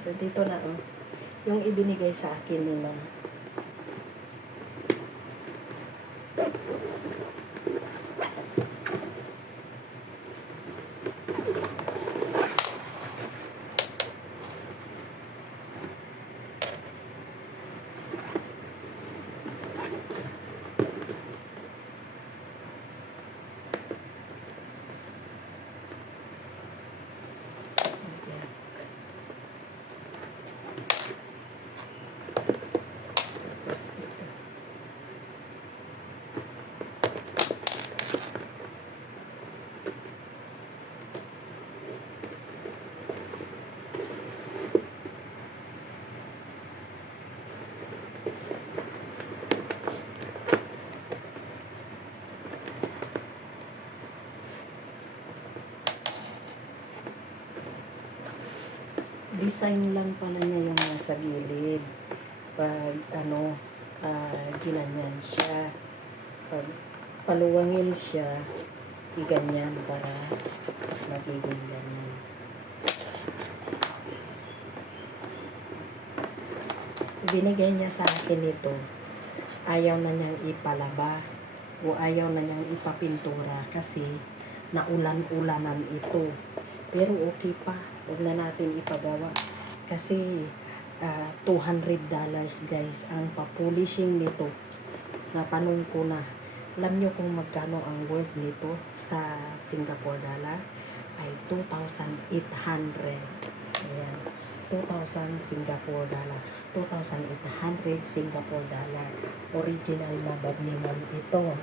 guys, dito na yung ibinigay sa akin ni ma'am. Design lang pala niya yung nasa gilid. Pag ginanyan siya. Pag paluwangin siya, iganyan para magiging ganyan. Binigay niya sa akin ito. Ayaw na niyang ipalaba o ayaw na niyang ipapintura kasi naulan-ulanan ito. Pero okay pa, huwag na natin ipagawa. Kasi $200 guys ang pa-polishing nito. Natanong ko na, alam nyo kung magkano ang worth nito sa Singapore dollar? Ay 2,800. Ayan, 2,000 Singapore dollar. 2,800 Singapore dollar. Original na bag ni ma'am ito.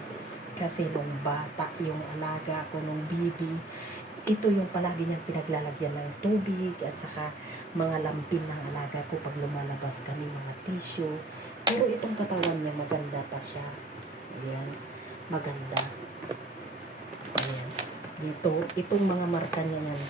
Kasi nung bata, yung alaga ko, nung baby, ito yung palagi niyang pinaglalagyan ng tubig at saka mga lampin ng alaga ko pag lumalabas kami, mga tissue. Pero itong katawan niya, maganda pa siya. Ayan, maganda. Ayan. Dito, itong mga marka niya yan,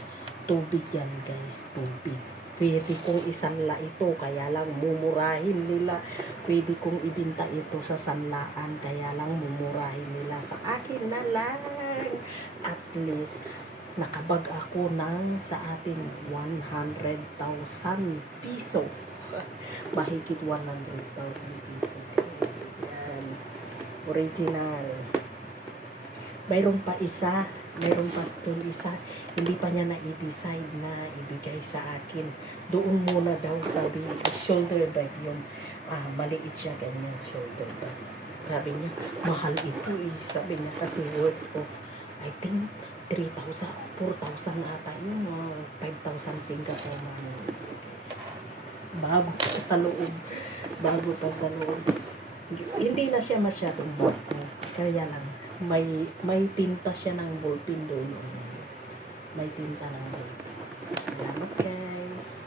tubig yan guys, tubig. Pwede kong isanla ito, kaya lang mumurahin nila. Pwede kong ibinta ito sa sanlaan, kaya lang mumurahin nila. Sa akin na lang. At least, nakabag ako ng sa atin 100,000 piso. Mahigit 100,000 piso guys. Yan. Original. Mayroon pa isa. Mayroon pa itong isa. Hindi pa niya na-decide na ibigay sa akin. Doon muna daw sabi, shoulder bag yun. Maliit siya, ganyan shoulder bag. Sabi niya, mahal ito eh. Sabi niya kasi worth of, I think, 3,000, 4,000 ata yun, 5,000 Singapore money. Bago pa sa loob. Bago pa sa loob. Hindi na siya masyadong bago. Kaya lang, may tinta siya ng ballpen doon. May tinta ng ballpen. Salamat guys.